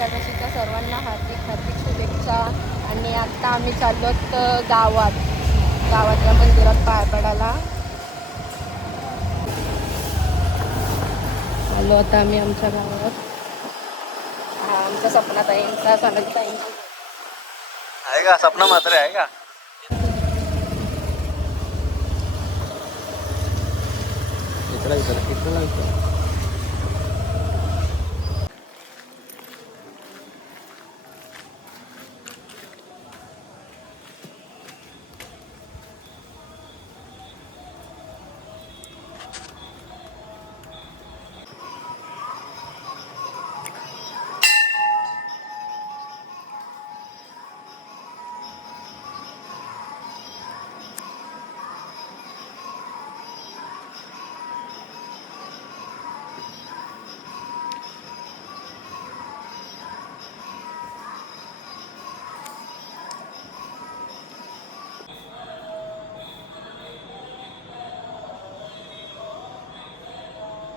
एकादशीच्या सर्वांना हार्दिक हार्दिक शुभेच्छा. आणि आता आम्ही चाललोत गावातल्या मंदिरात पाय पडायला. आलो आता आम्ही आमच्या गावात. हा आमच्या सपनाताईंचा सनताईंचा आहे का? सपना मात्र आहे का? इकडे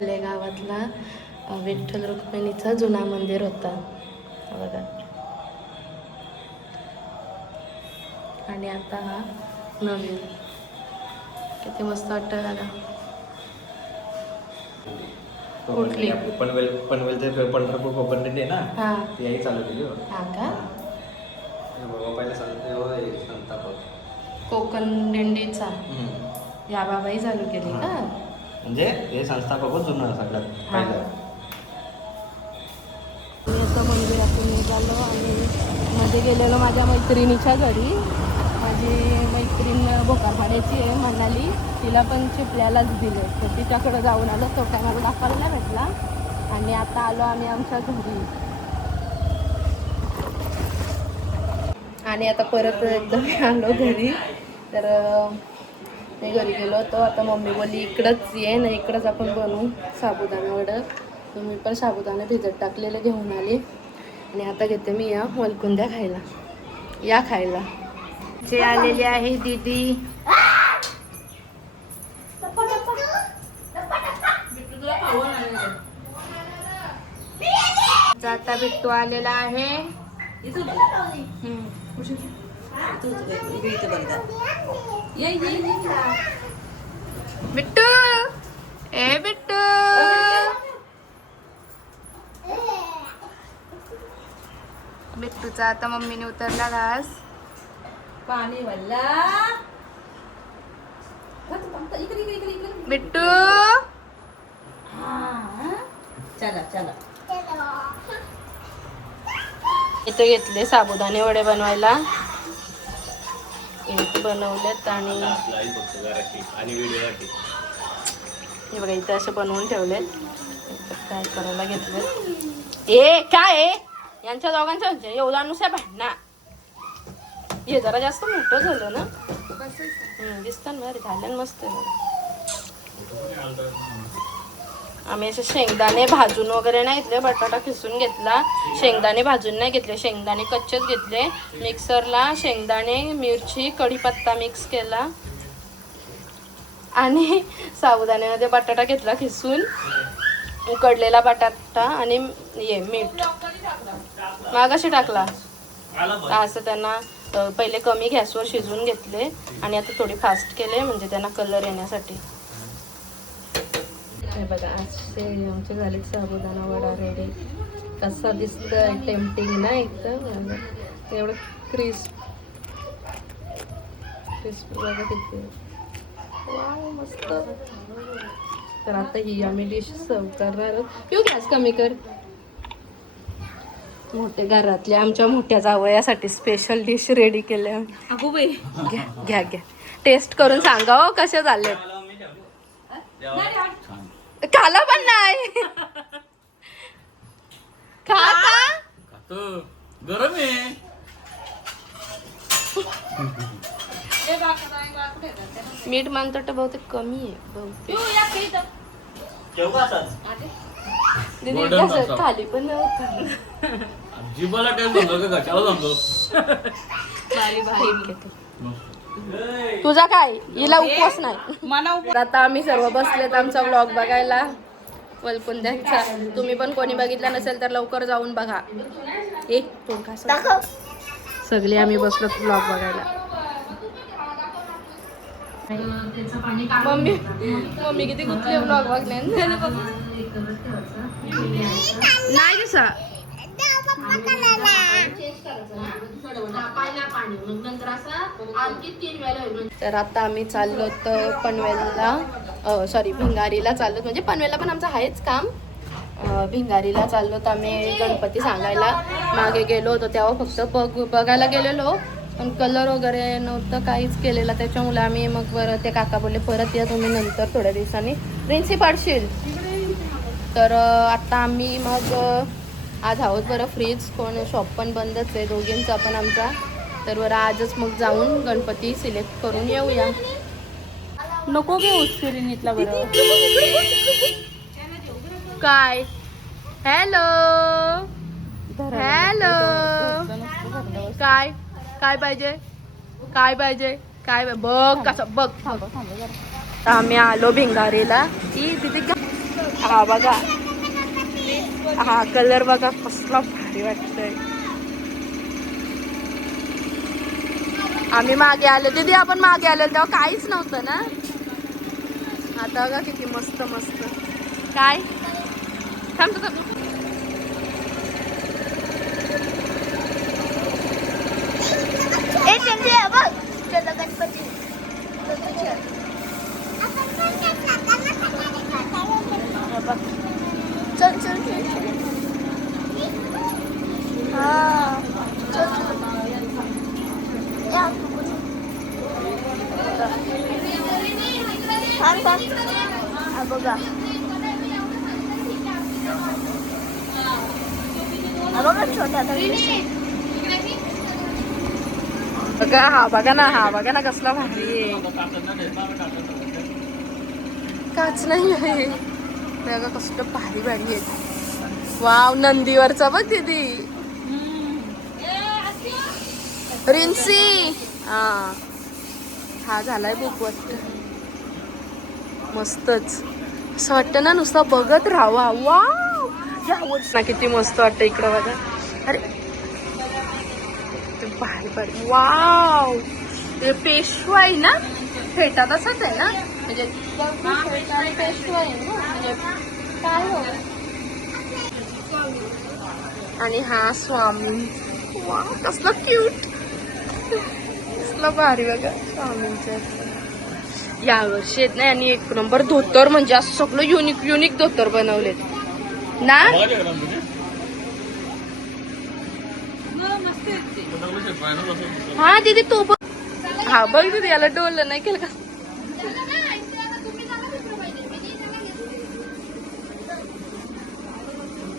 आपल्या गावातला विठ्ठल रुक्मिणीचा जुना मंदिर होता बघा. आणि आता हा नवीन. किती मस्त वाटतं बघा. कुठली पनवेलचे पंढरपूर कोकण ना. हा तेही चालू केली. हा का? पहिला संताप कोकण दिंडीचा या बाबाही चालू केली का? म्हणजे हे संस्थापक जुनं सगळ्यात पहिलं. मी आता मंदिरातून निघालो आणि मध्ये गेलेलो माझ्या मैत्रिणीच्या घरी. माझी मैत्रीण भोकारपाड्याची आहे म्हणाली, तिला पण चिपल्यालाच दिले तर तिच्याकडे जाऊन आलो. तो काय मला दाखवायला नाही भेटला. आणि आता आलो आम्ही आमच्या घरी. आणि आता परत एकदम आलो घरी. तर मी घरी गेलो होतो. आता मम्मी बोलली इकडंच ये ना, इकडंच आपण बनवू साबुदाणा वडं. तर मी पण साबुदाणा भिजत टाकलेलं घेऊन आले. आणि आता घेते मी या मलकुंद्या खायला. या खायला जे आलेले आहे दीदी. आता बिट्टू आलेला आहे. बिट्टू ए बिट्टू बिट्टूचा आता मम्मीने उतरला घास. पाणी वल्ला बिट्टू चला चला. इथे घेतले साबुदाणे वडे बनवायला. इथे बनवलेत आणि हे बघा इथे असे बनवून ठेवलेत. काय करायला घेतले. ए काय यांच्या दोघांच्या एवढा नुसत्या भांडणा. हे जरा जास्त मोठं झालं ना. दिसतं ना झालं मस्त. आम्ही असे शेंगदाणे भाजून वगैरे नाही घेतले. बटाटा खिसून घेतला. शेंगदाणे भाजून नाही घेतले. शेंगदाणे कच्चेच घेतले. मिक्सरला शेंगदाणे मिरची कढीपत्ता मिक्स केला. आणि साबुदाण्यामध्ये बटाटा घेतला खिसून. उकडलेला बटाटा आणि हे मीठ मागाशी टाकला. असं त्यांना पहिले कमी गॅसवर शिजवून घेतले आणि आता थोडी फास्ट केले म्हणजे त्यांना कलर येण्यासाठी. हे बघा असे आमचे झाले साबुदाणा वडा रेडी. कसा दिसतोय टेम्पटिंग ना एकदम. एवढं क्रिस्प बघा किती. वाव मस्त. तर आता ही आम्ही डिश सर्व करणार आहोत. येऊ गॅस कमी कर. मोठ्या घरातल्या आमच्या मोठ्या जावयासाठी स्पेशल डिश रेडी केल्या. अगो बाई घ्या घ्या घ्या टेस्ट करून सांगा हो कसे झाले. खाला पण नाही. खा गरम आहे. मीठ मानतो तर बहुतेक कमी आहे बहुतेक. दीदी कसं खाली पण नव्हतं. जिबाला टाइम सांगतो का कशाला सांगतो. तुझा काय हिला उपवास नाही. आता आम्ही सर्व बसलेत आमचा व्लॉग बघायला. वलकुंद्यांचा. तुम्ही पण कोणी बघितला नसेल तर लवकर जाऊन बघा. एक सगळे आम्ही बसलो ब्लॉग बघायला. मम्मी किती गुंतले ब्लॉग बघण्यात. नाही कसा तर आता आम्ही चाललो तर पनवेलला, सॉरी भिंगारीला चाललो. म्हणजे पनवेलला पण आमचं आहेच काम. भिंगारीला चाललो तर आम्ही गणपती सांगायला. मागे गेलो होतो तेव्हा फक्त बघायला गेलेलो, पण कलर वगैरे नव्हतं काहीच केलेलं. त्याच्यामुळे आम्ही मग बरं ते काका बोलले परत या तुम्ही नंतर थोड्या दिवसांनी प्रिन्सी पाडशील. तर आत्ता आम्ही मग आज आहोत बरं फ्रीज, कोण शॉप पण बंदच आहे दोघींचा पण आमचा. तर बरं आजच मग जाऊन गणपती सिलेक्ट करून येऊया. नको घेऊ स्क्रीनीतला बरं. काय हॅलो हॅलो काय काय पाहिजे काय पाहिजे काय बघ कसं बघ. आम्ही आलो भिंगारीला. ती तिथे हा बघा, हा कलर बघा कसला भारी वाटतोय. आम्ही मागे आलो दीदी, आपण मागे आलो तेव्हा काहीच नव्हतं ना. आता बघा किती मस्त मस्त. काय थांब गणपती चल चल चल हा चल बघा बघा हा बघा ना, हा बघा ना कसला भारी आहे. काच नाही आहे बघा कसलं भारी भारी आहे. वाव नंदीवरचा बघ दीदी. रिन्सी हा झालाय बुक वाटतं. मस्तच असं वाटतं ना नुसतं बघत राहावा. वाव या वर्षी किती मस्त वाटतं इकडं बघा. अरे भारी भारी. वाव ते पेशवा आहे ना, फेटा तसाच आहे ना, म्हणजे पेशवा आहे ना, म्हणजे काय हो. आणि हा स्वामी. वाव कसला क्यूट, कसला भारी बघा स्वामींच्या. यावर्षी येत नाही. आणि एक नंबर धोतर, म्हणजे असं सगळं युनिक युनिक धोतर बनवलेत ना. हा दीदी तो बघ. हा बघ दीदी याला डोललं नाही केलं का.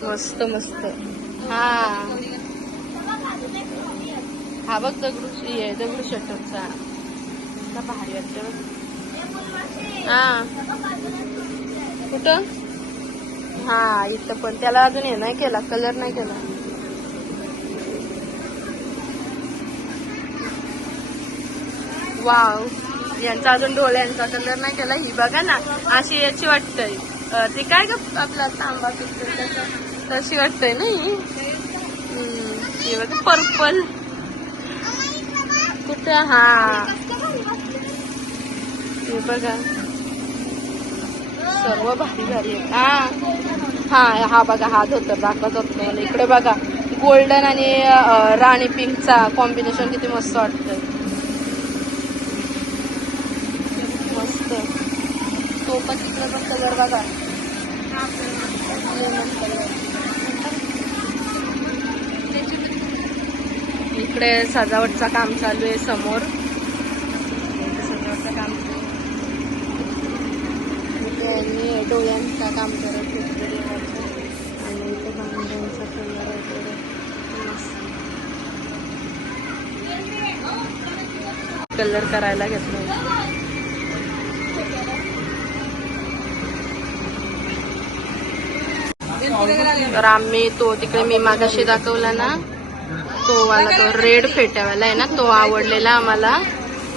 मस्त मस्त. हा हा बघ दगडू शटरचा भारी वाटतं. हा कुठं, हा इथं पण त्याला अजून हे नाही केला, कलर नाही केला. वाव यांचा अजून डोळ्यांचा कलर नाही केला. ही बघा ना अशी याची वाटतंय, ते काय ग आपला तांबा पिक्चर तशी वाटतंय ना ही बघा पर्पल. कुठं हा हे बघा सर्व भारी भारी आहे. हा बघा हा धोतर दाखवत होत मला. इकडे बघा गोल्डन आणि राणी पिंकचा कॉम्बिनेशन किती मस्त वाटतंय. मस्त. तो पण तिकडे पण कलर बघा लेमन कलर. इकडे सजावटचं काम चालू आहे समोर. सजावटचं काम इथे डोळ्यांचं काम करत होते देवाचं. आणि इथे बांगड्यांचा कलर वगैरे कलर करायला घेतलं. तर आम्ही तो तिकडे मी मागाशी दाखवला ना, तो वाला तो रेड फेट्यावाला आहे ना, तो आवडलेला आम्हाला.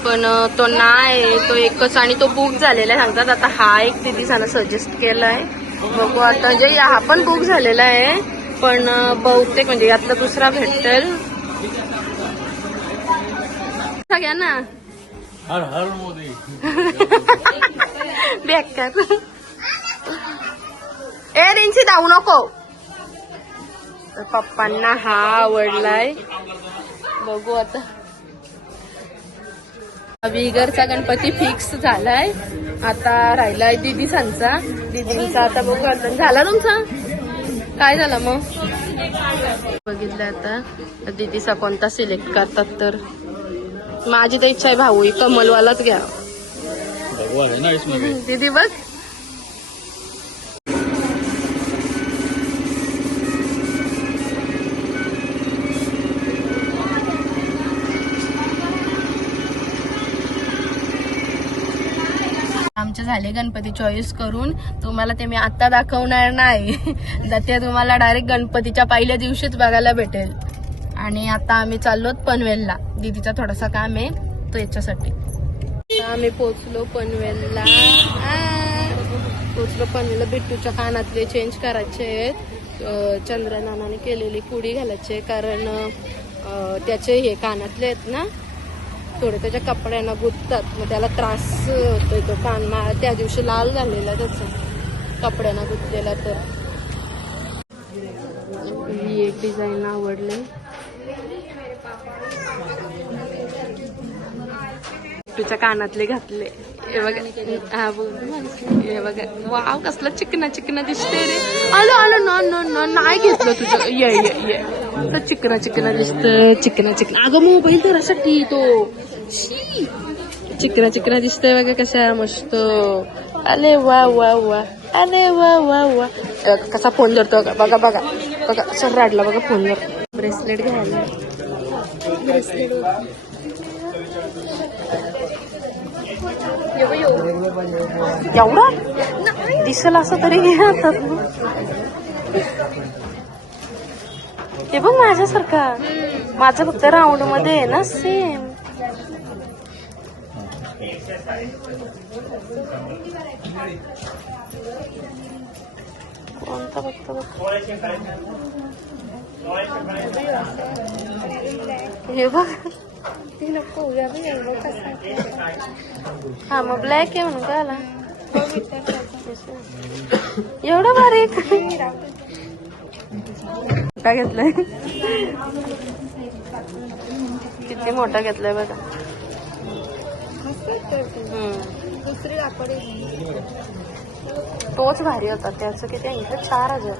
पण तो नाही, तो एकच. आणि तो बुक झालेला आहे सांगतात. आता हा एक दीदीसानं सजेस्ट केला आहे बघू आता म्हणजे हा पण बुक झालेला आहे, पण बहुतेक म्हणजे यातला दुसरा भेटेल. घ्या ना. हर हर मोदी. बेकार. ए रिंची धावू नको. पप्पांना हा आवडलाय. बघू आता. विगरचा गणपती फिक्स झालाय. आता राहिलाय दीदीचा. दीदींचा आता बघू आता. झाला तुमचा? काय झालं मग? बघितलं आता दीदीचा कोणता सिलेक्ट करतात तर. माझी तर इच्छा आहे भाऊ कमलवालाच घ्या. भगवान है ना इसमें भी. दीदी बघ. आमचे झाले गणपती चॉईस करून. तुम्हाला ते मी आता दाखवणार नाही. ते तुम्हाला डायरेक्ट गणपतीच्या पहिल्या दिवशीच बघायला भेटेल. आणि आता आम्ही चाललो पनवेलला. दीदीचा थोडासा काम आहे तो याच्यासाठी. आम्ही पोचलो पनवेलला. बिट्टूच्या कानातले चेंज करायचे आहेत. चंद्रनानाने केलेली कुडी घालायची, कारण त्याचे हे कानातले आहेत ना थोडे त्याच्या कपड्यांना गुंततात, मग त्याला त्रास होतोय. तो कान त्या दिवशी लाल झालेला त्याचा कपड्यांना गुंतलेला. तर ही एक डिझाईन आवडली. तुझ्या कानातले घातले हे बघा. हा बोल हे बघा. वाव कसला चिकना चिकना दिसते रे. आलो नाही घेतलं तुझं. ये चिकना दिसतंय. चिकना अगं मोबाईल धरासाठी तो चिकना दिसतंय बघा. कशा मस्त. अरे वा वा वा. अरे वा वा वा. कसा फोन धरतो बघा सर राडला बघा फोनवर. ब्रेसलेट घ्यायला. ब्रेसलेट एवढा दिसल असं तरी घ्या. ते बघ माझ्यासारखा. माझं फक्त राऊंड मध्ये आहे ना सेम. कोणता बघतो हे बघ. हा मग ब्लॅक आहे म्हणून काय आला एवढं बारीक. काय घेतलंय? किती मोठा घेतलाय बघा. तोच भारी होता. त्याचं किती आहे? 4000.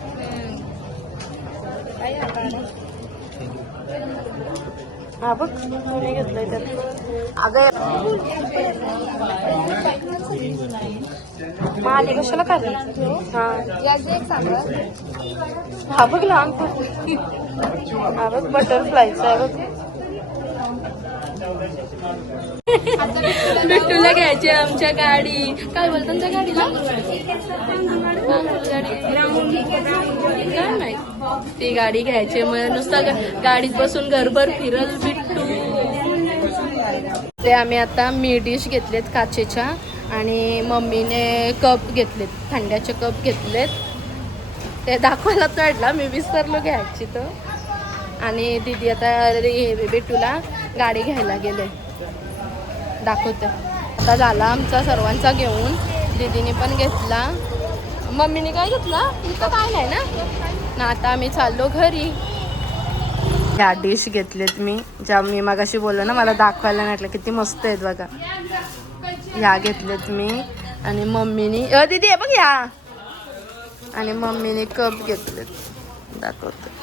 हा बघ मी घेतलंय त्यात. अगं माली कशाला काढली? हा बघ लहान. हा बघ बटरफ्लायचा आहे बघ. बिट्टूला घ्यायची आमच्या गाडी. काय बोलतो तुमच्या गाडीला? काय नाही ती गाडी घ्यायची. मग नुसतं गाडीत बसून घरभर फिरल बिट्टू. ते आम्ही आता मी डिश घेतलेत काचेच्या, आणि मम्मीने कप घेतलेत, थंड्याचे कप घेतलेत. ते दाखवायला वाटला मी विसरलो घ्यायची तो. आणि दीदी आता बिट्टूला गाडी घ्यायला गेले. दाखवते. आता झाला आमचा सर्वांचा घेऊन. दीदीने पण घेतला. मम्मीने काय घेतला? इथं काय नाही ना. आता आम्ही चाललो घरी. ह्या डिश घेतलेत मी, ज्या मी मगाशी बोललो ना मला दाखवायला नाही. किती मस्त आहेत बघा. ह्या घेतलेत मी. आणि मम्मीने दीदी आहे बघ ह्या. आणि मम्मीने कप घेतलेत. दाखवते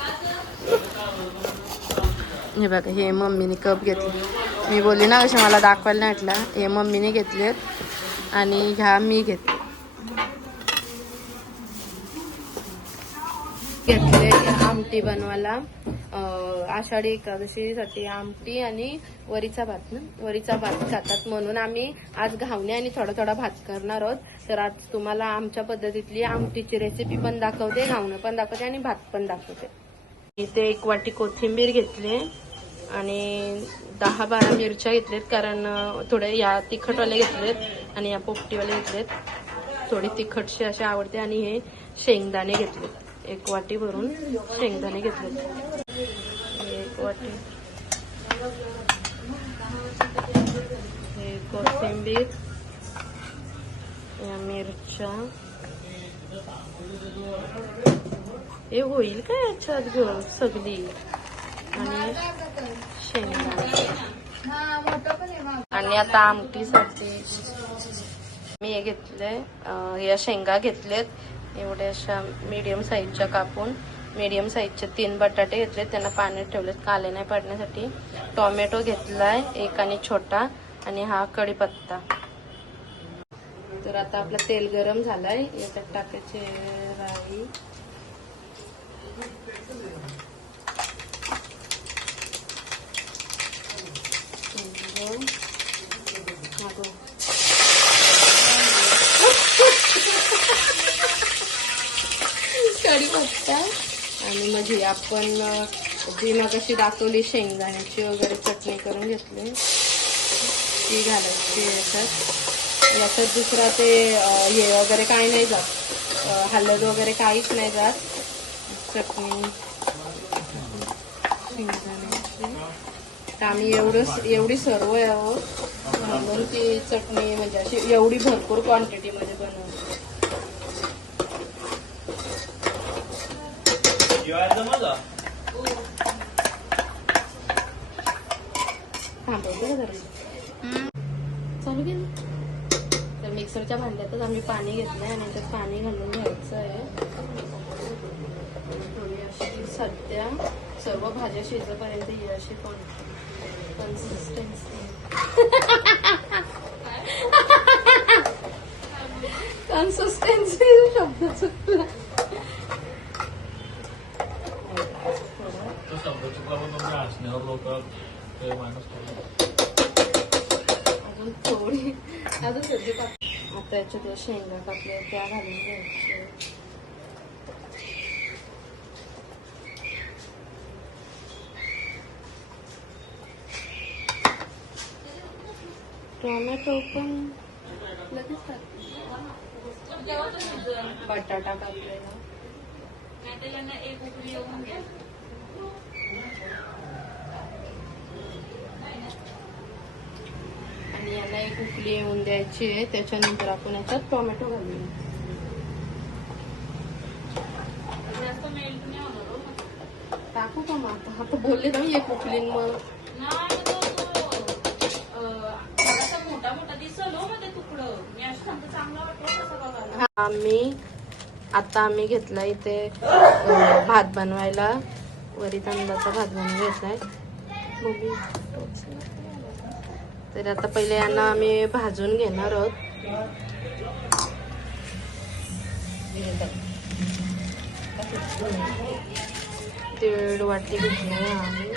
हे बघा. हे मम्मीने कप घेतले. मी बोलली ना कशी मला दाखवायला नाही वाटला. हे मम्मीने घेतलेत आणि ह्या मी घेतले आमटी बनवायला. आषाढी एकादशीसाठी आमटी आणि वरीचा भात ना. वरीचा भात खातात म्हणून आम्ही आज घावणे आणि थोडा भात करणार आहोत. तर आज तुम्हाला आमच्या पद्धतीतली आमटीची रेसिपी पण दाखवते, घावणं पण दाखवते आणि भात पण दाखवते. इथे 1 वाटी कोथिंबीर घेतली आणि 10-12 मिरच्या घेतलेत, कारण थोडे या तिखटवाले घेतलेत आणि या पोपटीवाले घेतलेत. थोडी तिखटशी अशी आवडते. आणि हे शेंगदाणे घेतले, 1 वाटी भरून शेंगदाणे घेतले, 1 वाटी. हे कोथिंबीर, या मिरच्या. हे होईल का याच्यात घेऊन सगळी, आणि शेंगदाणे. आणि आता आमटीसाठी मी हे घेतले, या शेंगा घेतलेत एवढ्याशा मीडियम साईजच्या कापून. मीडियम साईजचे 3 बटाटे घेतलेत, त्यांना पाण्यात ठेवलेत काले नाही पडण्यासाठी. टोमॅटो घेतलाय 1 आणि छोटा, आणि हा कढीपत्ता. तर आता आपलं तेल गरम झालंय, याच्यात टाकायचे राई, कढीपत्ता, आणि म्हणजे आपण जी मगाशी दाखवली शेंगदाण्याची वगैरे चटणी करून घेतली ती घालायची याच्यात. याच्यात दुसरा ते हे वगैरे काही नाही जात, हळद वगैरे काहीच नाही जात. चटणी शेंगदाण्याची, तर आम्ही एवढी सर्व आहोत म्हणून ती चटणी म्हणजे अशी एवढी भरपूर क्वांटिटीमध्ये बनवतो. थांबवतो का जरा, चालू केलं. तर मिक्सरच्या भांड्यातच आम्ही पाणी घेतलंय आणि त्यात पाणी घालून घ्यायचं आहे. थोडी अशी सध्या सर्व भाज्या शिजेपर्यंत ही अशी कन्सिस्टन्सी शब्द चुकला. अजून थोडी अजून सध्या आता याच्यात शेंगा कापल्या त्या घालून घ्यायच्या. टोमॅटो पण लगेच बटाटा कापलेला. आणि याला एक उकळी येऊन द्यायची आहे, त्याच्यानंतर आपण याच्यात टोमॅटो घालूया. टाकू का मग आता बोलले ना एक उकळी मग आम्ही घेतला इथे भात बनवायला, वरी तांदळाचा भात बनवून घेतलाय. तर आता पहिले यांना आम्ही भाजून घेणार आहोत. दीड वाटी घेतली आम्ही.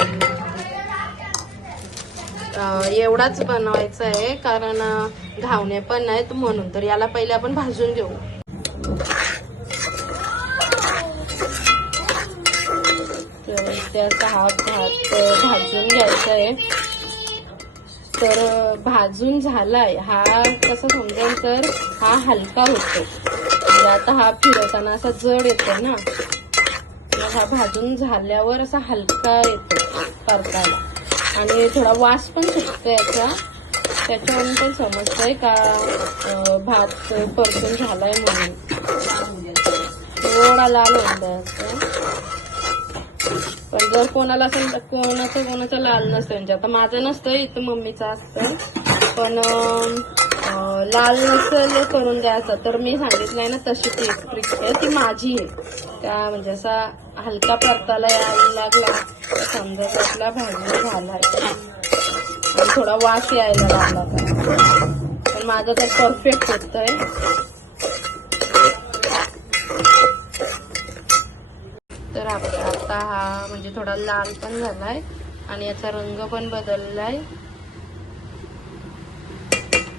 एवढाच बनवायचा आहे कारण घावणे पण नाहीत म्हणून. तर याला पहिले आपण भाजून घेऊ. तर त्याचा हा भात भाजून घ्यायचा आहे. तर भाजून झालाय हा कसं समजेल तर हा हलका होतो. म्हणजे आता हा फिरवताना असा जड येतो ना, हा भाजून झाल्यावर असा हलका येतो परतायला. आणि थोडा वास पण सुटतो याचा, त्याच्यावरून पण समजतंय का भात परतून झालाय म्हणून. थोडा लाल होऊन द्यायचा. पण जर कोणाला असेल तर कोणाचं लाल नसतं, म्हणजे आता माझं नसतं, इथं मम्मीचं असतं. पण लाल नसेल करून द्यायचं तर मी सांगितलंय ना तशी ती ट्रिक आहे ती माझी आहे. त्या म्हणजे असा हलका परताला यायला लागला तर समजा आपला भाजी झालाय आणि थोडा वास यायला लागला तर. पण माझं तर परफेक्ट होतंय. तर आता हा म्हणजे थोडा लाल पण झालाय आणि याचा रंग पण बदललाय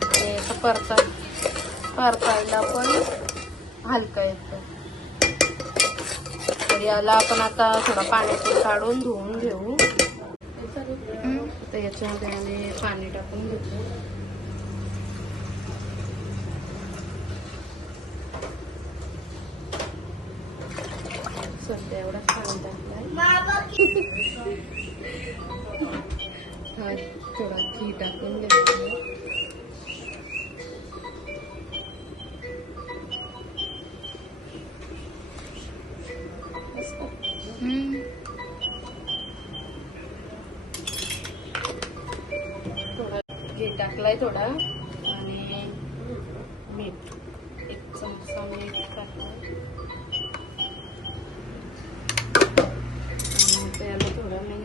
आणि याचा परतायला पण हलका येतो. तर याला आपण आता थोडा पाण्यातून काढून धुवून घेऊ. तर याच्यामध्ये आम्ही पाणी टाकून घेतो. सध्या एवढा छान टाकलाय. हा थोडा घी टाकून घेतलं. थोडा घी टाकलाय थोडा आणि मीठ 1 चमचा मीठ टाकलाय. त्याला थोडा मी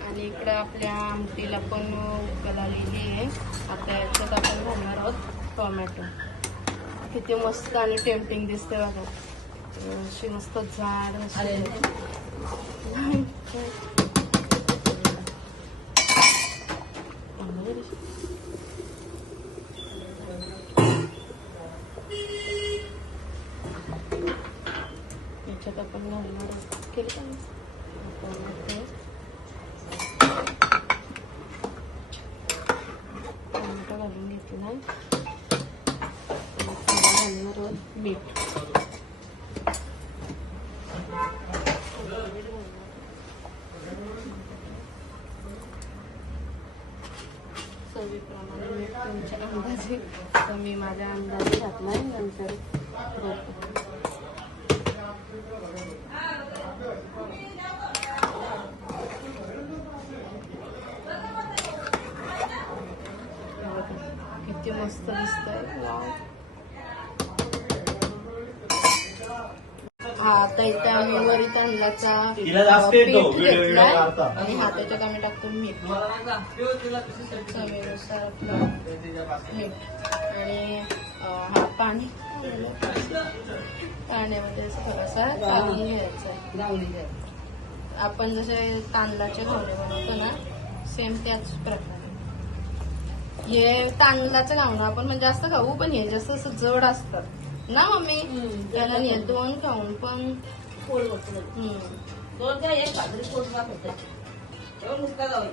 आणि इकडं आपल्या आमटीला पण उकल आलेली आहे. आता याच्यात आपण घालणार आहोत टोमॅटो. किती मस्त आणि टेम्पटिंग दिसते बघा. अशी मस्त झाड याच्यात आपण घालणार केली का टोमॅटो घालून घेतला. घालणार आहोत मीठ. चवीप्रमाणे मीठ तुमच्या अंदाजे. तर मी माझ्या अंदाजे घातलाय. नंतर किती मस्त दिसतंय. हा आता इथे आम्ही वरी तांदळाचा पीठ घेतलाय आणि हा त्याच्यात आम्ही टाकतो मीठ. चवीनुसार आपलं मीठ आणि हा पाणी. पाण्यामध्ये थोडासा घालून घ्यायचा. आपण जसे तांदळाचे घावणे बनवतो ना सेम त्याच प्रकारे. हे तांदळाचं घावणं आपण म्हणजे जास्त खाऊ पण हे जास्त असं जड असतात ना मम्मी. त्याला हे 2 खाऊन पण पोट होतं. 2 काय 1 भाकरी पोट होतं. एवढं नुसतं जाऊ.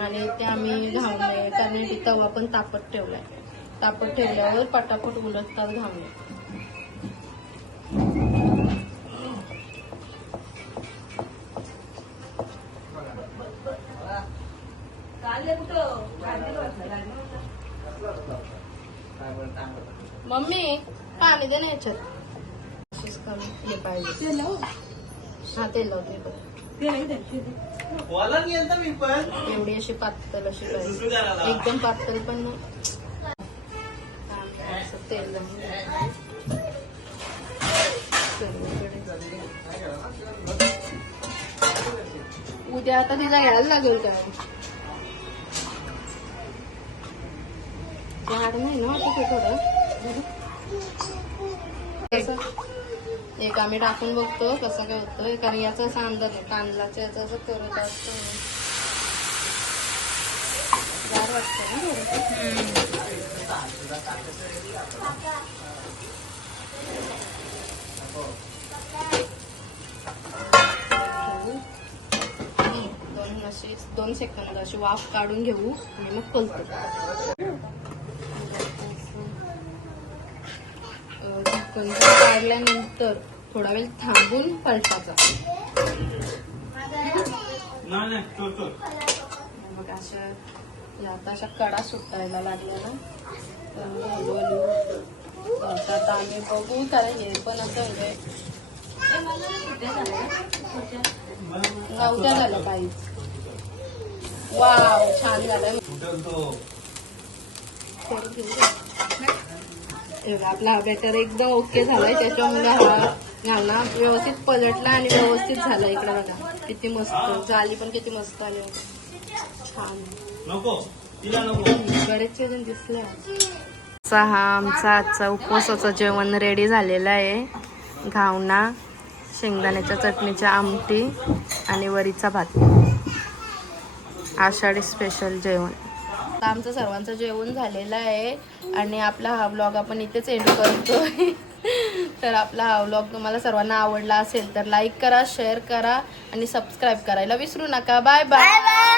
आणि ते आम्ही घावणे कारण तवा पण तापत ठेवलाय. तापत ठेवल्यावर पटापट उलटतात घावणे. मम्मी पाणी दे ना याच्यात. अशीच कमी हे पाहिजे. हा तेल लावते एवढी अशी पातळ अशी पाहिजे. एकदम पातळ पण नाही. तेल उद्या आता तिला घ्यायला लागेल काय. झाड नाही ना तिथे थोडं. एक आम्ही टाकून बघतो कसं काय होतं. कारण याचा असा अंदाज आहे तांदळाचा याचा असं करत असतो. गार वाटतं ना थोडं. 2 सेकंद अशी वाफ काढून घेऊ आणि मग कलतो. ढक्कन काढल्यानंतर थोडा वेळ थांबून पलटायचा. मग आता अशा कडा सुटायला लागल्या ना तर आता आम्ही बघू. कारण हे पण असं म्हणजे नव्हत्या झालं पाहिजे. वाव छान झालं. आपला हा बॅटर एकदम ओके झालाय. त्याच्यामुळे हा घालना व्यवस्थित पलटला आणि व्यवस्थित झाला. इकडे बघा किती मस्त झाली पण किती मस्त आली. छान बरेच जण दिसले. हा आमचा आजचा उपवासाचं जेवण रेडी झालेलं आहे. घावना, शेंगदाण्याच्या चटणीच्या आमटी आणि वरीचा भात. आषाढी स्पेशल जेवण. आता आमचं सर्वांचं जेवण झालेलं आहे आणि आपला हा व्लॉग आपण इथेच एंड करतोय. तर आपला हा व्लॉग तुम्हाला सर्वांना आवडला असेल तर लाईक करा, शेअर करा आणि सबस्क्राईब करायला विसरू नका. Bye bye.